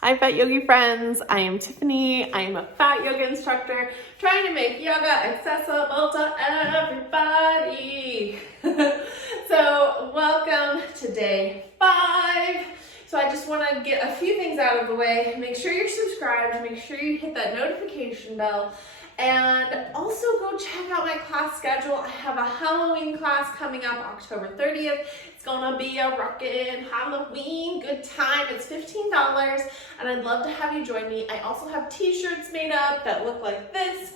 Hi Fat Yogi friends, I am Tiffany. I am a fat yoga instructor trying to make yoga accessible to everybody. So welcome to day 5. So I just want to get a few things out of the way. Make sure you're subscribed, make sure you hit that notification bell, and also go check out my class schedule. I have a Halloween class coming up October 30th. It's gonna be a rockin' Halloween good time. It's $15 and I'd love to have you join me. I also have t-shirts made up that look like this.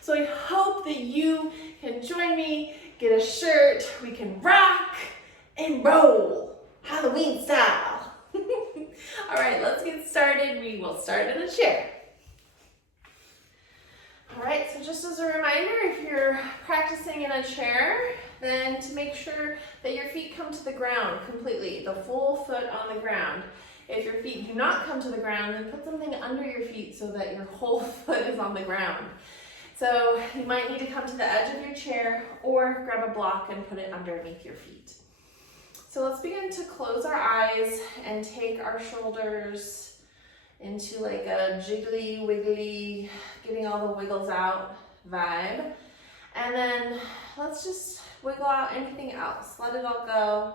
So I hope that you can join me, get a shirt, we can rock and roll Halloween style. All right, let's get started. We will start in a chair. All right, so just as a reminder, if you're practicing in a chair, then to make sure that your feet come to the ground completely, the full foot on the ground. If your feet do not come to the ground, then put something under your feet so that your whole foot is on the ground. So you might need to come to the edge of your chair or grab a block and put it underneath your feet. So let's begin to close our eyes and take our shoulders into like a jiggly, wiggly, getting all the wiggles out vibe. And then let's just wiggle out anything else. Let it all go.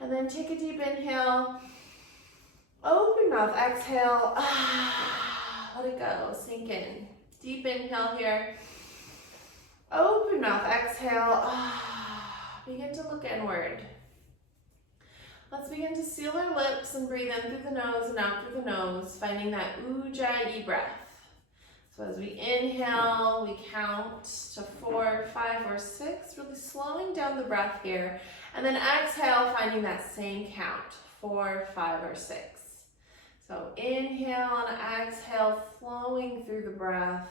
And then take a deep inhale. Open mouth, exhale. Let it go, sink in. Deep inhale here. Open mouth, exhale. Begin to look inward. Let's begin to seal our lips and breathe in through the nose and out through the nose, finding that ujjayi breath. So as we inhale, we count to 4, 5, or 6, really slowing down the breath here. And then exhale, finding that same count, 4, 5, or 6. So inhale and exhale, flowing through the breath.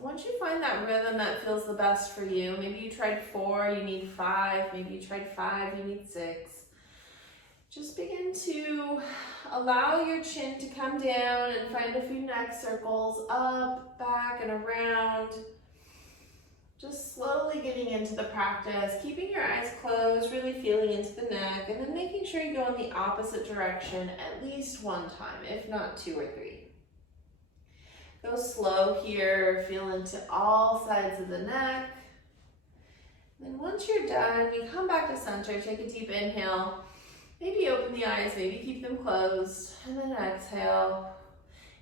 Once you find that rhythm that feels the best for you, maybe you tried 4, you need 5, maybe you tried 5, you need 6. Just begin to allow your chin to come down and find a few neck circles, up, back, and around. Just slowly getting into the practice, keeping your eyes closed, really feeling into the neck, and then making sure you go in the opposite direction at least one time, if not 2 or 3. Go slow here, feel into all sides of the neck. Then once you're done, we come back to center, take a deep inhale. Maybe open the eyes, maybe keep them closed, and then exhale.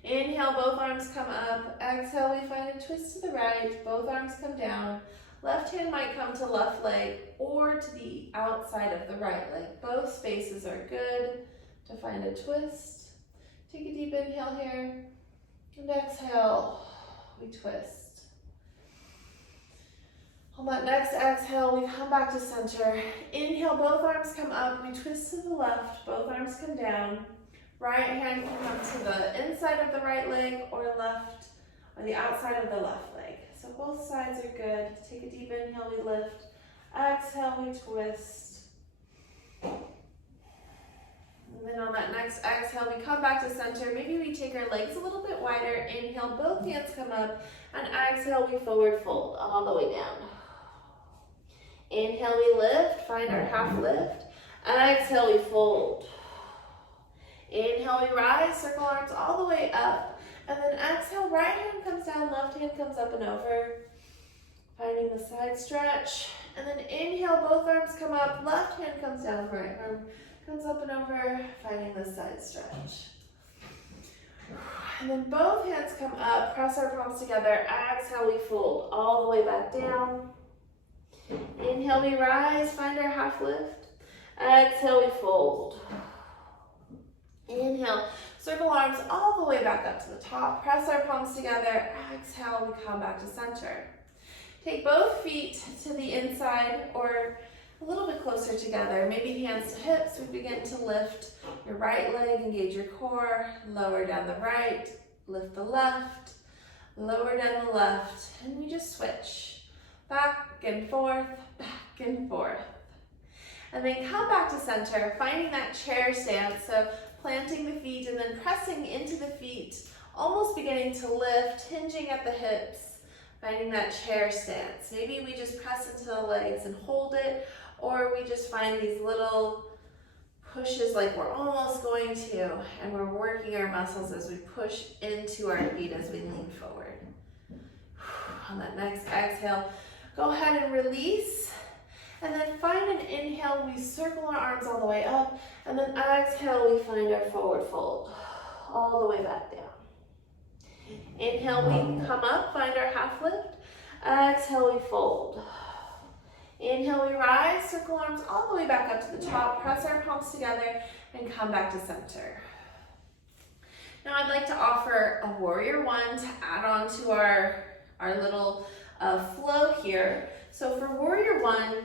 Inhale, both arms come up. Exhale, we find a twist to the right, both arms come down. Left hand might come to left leg or to the outside of the right leg. Both spaces are good to find a twist. Take a deep inhale here. And exhale, we twist. On that next exhale, we come back to center. Inhale, both arms come up. We twist to the left, both arms come down. Right hand can come to the inside of the right leg or left, or the outside of the left leg. So both sides are good. Take a deep inhale, we lift. Exhale, we twist. And then on that next exhale, we come back to center. Maybe we take our legs a little bit wider. Inhale, both hands come up. And exhale, we forward fold all the way down. Inhale, we lift, find our half lift. Exhale, we fold. Inhale, we rise, circle arms all the way up. And then exhale, right hand comes down, left hand comes up and over. Finding the side stretch. And then inhale, both arms come up, left hand comes down, right arm comes up and over, finding the side stretch. And then both hands come up, press our palms together. Exhale, we fold all the way back down. Inhale, we rise, find our half lift. Exhale, we fold. Inhale, circle arms all the way back up to the top. Press our palms together. Exhale, we come back to center. Take both feet to the inside or a little bit closer together. Maybe hands to hips. We begin to lift your right leg, engage your core, lower down the right, lift the left, lower down the left, and we just switch. Back and forth, back and forth. And then come back to center, finding that chair stance. So planting the feet and then pressing into the feet, almost beginning to lift, hinging at the hips, finding that chair stance. Maybe we just press into the legs and hold it, or we just find these little pushes like we're almost going to, and we're working our muscles as we push into our feet as we lean forward. On that next exhale, go ahead and release, and then find an inhale, we circle our arms all the way up, and then exhale, we find our forward fold, all the way back down. Inhale, we come up, find our half lift. Exhale, we fold. Inhale, we rise, circle arms all the way back up to the top, press our palms together, and come back to center. Now I'd like to offer a warrior one to add on to our little flow here. So for warrior one,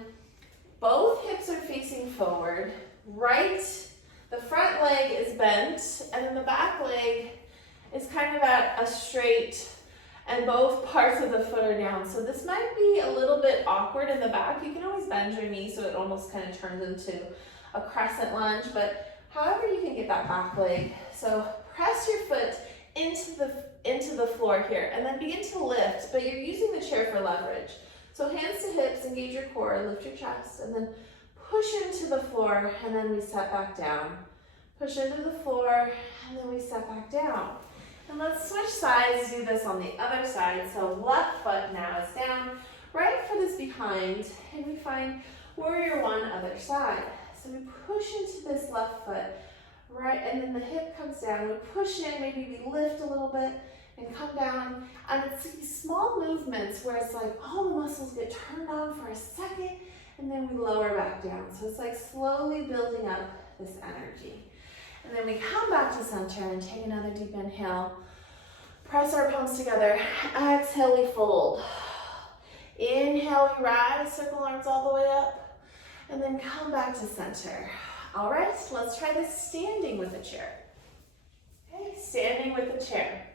both hips are facing forward, the front leg is bent, and then the back leg is kind of at a straight, and both parts of the foot are down. So this might be a little bit awkward in the back. You can always bend your knee so it almost kind of turns into a crescent lunge, but however you can get that back leg. So press your foot into the floor here, and then begin to lift, but you're using the chair for leverage. So hands to hips, engage your core, lift your chest, and then push into the floor, and then we set back down. Push into the floor, and then we set back down. And let's switch sides, do this on the other side. So left foot now is down, right foot is behind, and we find warrior one, other side. So we push into this left foot, right, and then the hip comes down. We push in, maybe we lift a little bit and come down. And it's these small movements where it's like all the muscles get turned on for a second, and then we lower back down. So it's like slowly building up this energy. And then we come back to center and take another deep inhale. Press our palms together. Exhale, we fold. Inhale, we rise, circle arms all the way up, and then come back to center. All right, let's try this standing with the chair. Okay, standing with the chair.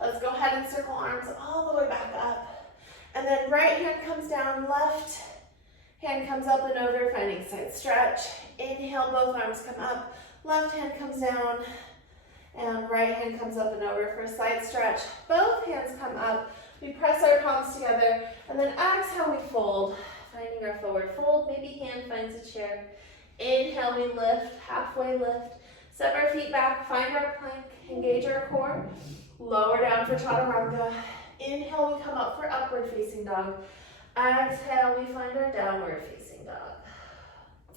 Let's go ahead and circle arms all the way back up. And then right hand comes down, left hand comes up and over, finding side stretch. Inhale, both arms come up. Left hand comes down, and right hand comes up and over for a side stretch. Both hands come up. We press our palms together, and then exhale, we fold, finding our forward fold. Maybe hand finds a chair. Inhale, we lift, halfway lift. Step our feet back, find our plank, engage our core. Lower down for chaturanga. Inhale, we come up for upward facing dog. Exhale, we find our downward facing dog.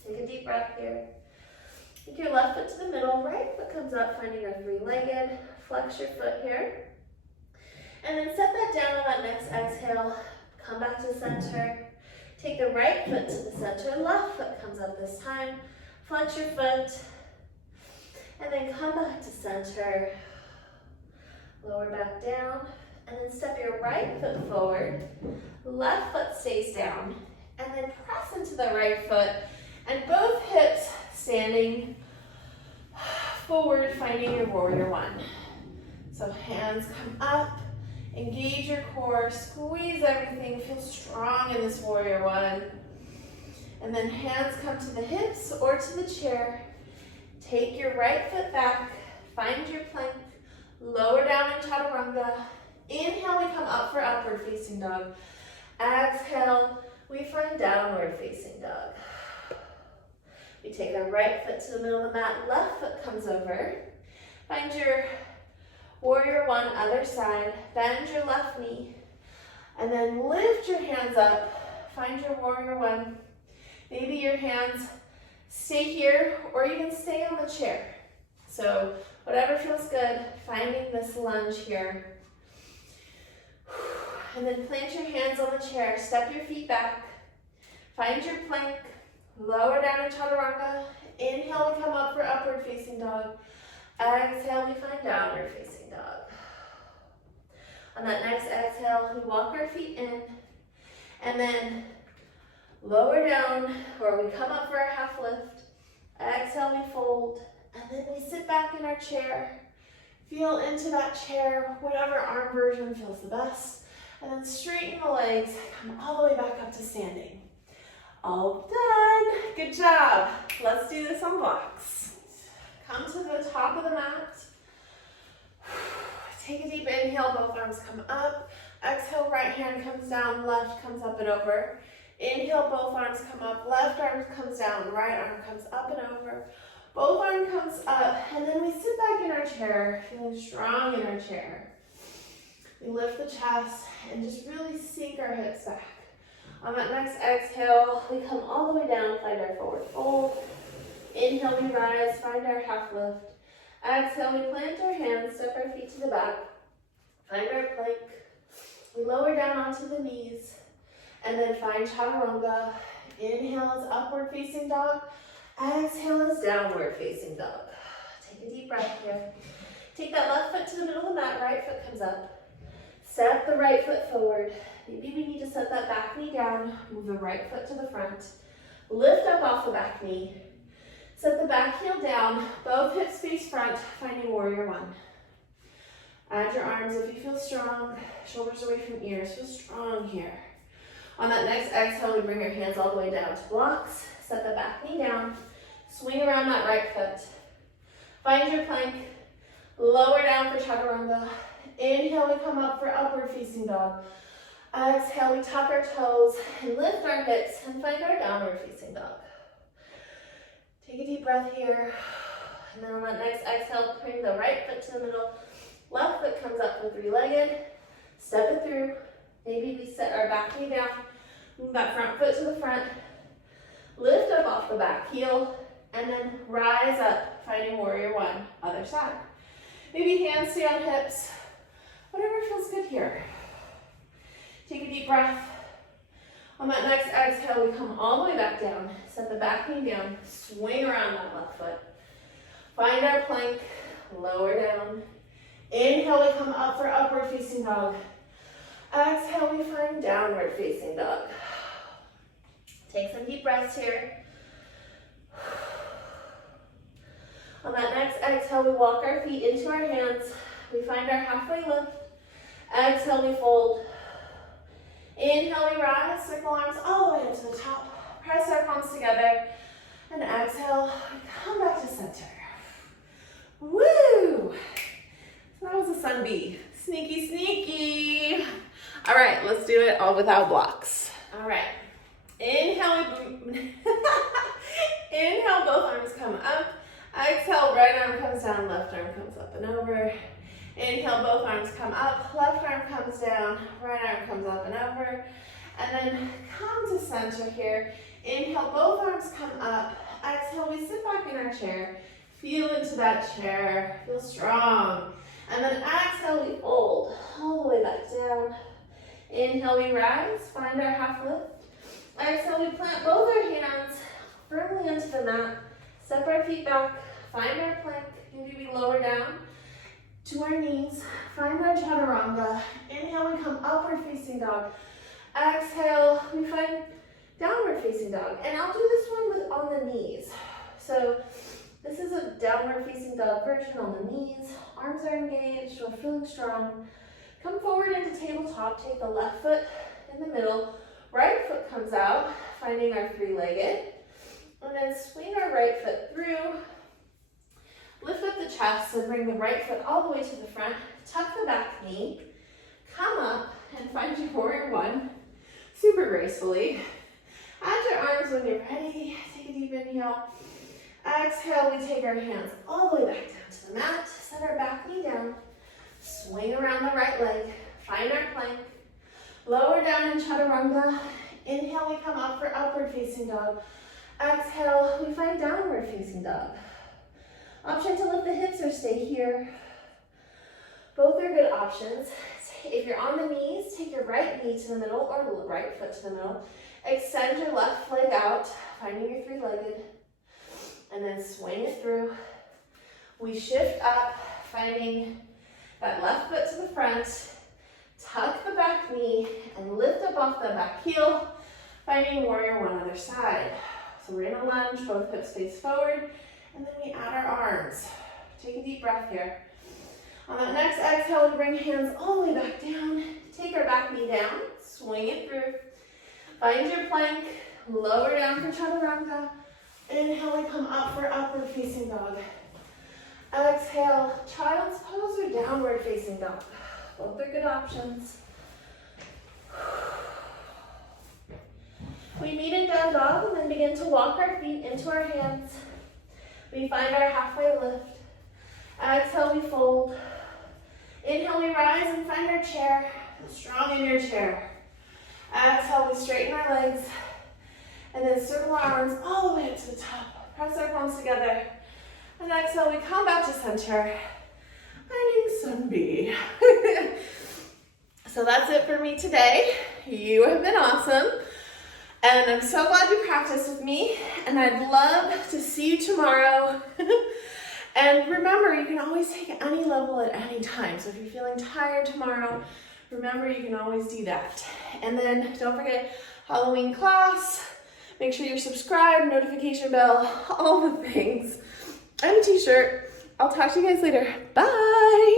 Take a deep breath here. Take your left foot to the middle, right foot comes up, finding our three-legged. Flex your foot here. And then set that down on that next exhale. Come back to center. Take the right foot to the center, left foot comes up this time. Flex your foot. And then come back to center. Lower back down. And then step your right foot forward. Left foot stays down. And then press into the right foot. And both hips standing forward, finding your warrior one. So hands come up, engage your core, squeeze everything, feel strong in this warrior one. And then hands come to the hips or to the chair. Take your right foot back, find your plank, lower down in chaturanga. Inhale, we come up for upward facing dog. Exhale, we find downward facing dog. We take our right foot to the middle of the mat, left foot comes over. Find your warrior one, other side. Bend your left knee. And then lift your hands up. Find your warrior one. Maybe your hands stay here or even stay on the chair. So whatever feels good, finding this lunge here. And then plant your hands on the chair. Step your feet back. Find your plank. Lower down in chaturanga. Inhale, we come up for upward facing dog. Exhale, we find downward facing dog. On that next exhale, we walk our feet in. And then lower down, or we come up for a half lift. Exhale, we fold. And then we sit back in our chair. Feel into that chair, whatever arm version feels the best. And then straighten the legs, come all the way back up to standing. All done. Good job. Let's do this on blocks. Come to the top of the mat. Take a deep inhale. Both arms come up. Exhale, right hand comes down, left comes up and over. Inhale, both arms come up, left arm comes down, right arm comes up and over. Both arms comes up, and then we sit back in our chair, feeling strong in our chair. We lift the chest and just really sink our hips back. On that next exhale, we come all the way down, find our forward fold. Inhale, we rise, find our half lift. Exhale, we plant our hands, step our feet to the back, find our plank. We lower down onto the knees, and then find chaturanga. Inhale is upward facing dog. Exhale is downward facing dog. Take a deep breath here. Take that left foot to the middle of the mat, right foot comes up. Step the right foot forward. Maybe we need to set that back knee down, move the right foot to the front. Lift up off the back knee. Set the back heel down, both hips face front, finding warrior one. Add your arms if you feel strong, shoulders away from ears, feel strong here. On that next exhale, we bring our hands all the way down to blocks, set the back knee down, swing around that right foot. Find your plank, lower down for chaturanga. Inhale, we come up for upward facing dog. Exhale, we tuck our toes and lift our hips and find our downward facing dog. Take a deep breath here. And then on that next exhale, bring the right foot to the middle. Left foot comes up for three-legged. Step it through. Maybe we set our back knee down. Move that front foot to the front. Lift up off the back heel. And then rise up, finding warrior one, other side. Maybe hands stay on hips. Whatever feels good here. Take a deep breath. On that next exhale, we come all the way back down. Set the back knee down. Swing around that left foot. Find our plank. Lower down. Inhale, we come up for upward facing dog. Exhale, we find downward facing dog. Take some deep breaths here. On that next exhale, we walk our feet into our hands. We find our halfway lift. Exhale, we fold. Inhale, we rise, circle arms all the way up to the top. Press our palms together. And exhale, we come back to center. Woo! So that was a sun bee. Sneaky, sneaky. All right, let's do it all without blocks. All right. Inhale, inhale, both arms come up. Exhale, right arm comes down, left arm comes up and over. Inhale, both arms come up, left arm comes down, right arm comes up and over. And then come to center here. Inhale, both arms come up. Exhale, we sit back in our chair. Feel into that chair, feel strong. And then exhale, we fold all the way back down. Inhale, we rise, find our half lift. Exhale, we plant both our hands firmly into the mat. Step our feet back, find our plank. Maybe we lower down to our knees. Find our chaturanga. Inhale, we come upward facing dog. Exhale, we find downward facing dog. And I'll do this one on the knees. So this is a downward facing dog version on the knees. Arms are engaged, we're feeling strong. Come forward into tabletop, take the left foot in the middle. Right foot comes out, finding our three-legged. And then swing our right foot through. Lift up the chest and bring the right foot all the way to the front. Tuck the back knee. Come up and find your warrior one. Super gracefully. Add your arms when you're ready. Take a deep inhale. Exhale, we take our hands all the way back down to the mat. Set our back knee down. Swing around the right leg. Find our plank. Lower down in chaturanga. Inhale, we come up for upward facing dog. Exhale, we find downward facing dog. Option to lift the hips or stay here. Both are good options. If you're on the knees, take your right knee to the middle or right foot to the middle. Extend your left leg out, finding your three-legged. And then swing it through. We shift up, finding that left foot to the front. Tuck the back knee and lift up off the back heel, finding warrior one other side. So we're in a lunge, both hips face forward, and then we add our arms. Take a deep breath here. On that next exhale, we bring hands all the way back down. Take our back knee down, swing it through. Find your plank, lower down for chaturanga. Inhale, we come up for upward facing dog. Exhale, child's pose or downward facing dog. Both are good options. We meet in down dog and then begin to walk our feet into our hands. We find our halfway lift. Exhale, we fold. Inhale, we rise and find our chair. Strong in your chair. Exhale, we straighten our legs. And then circle our arms all the way up to the top. Press our palms together. And exhale, we come back to center. Finding sun B. So that's it for me today. You have been awesome. And I'm so glad you practiced with me. And I'd love to see you tomorrow. And remember, you can always take any level at any time. So if you're feeling tired tomorrow, remember you can always do that. And then don't forget Halloween class. Make sure you're subscribed, notification bell, all the things. And a t-shirt. I'll talk to you guys later. Bye.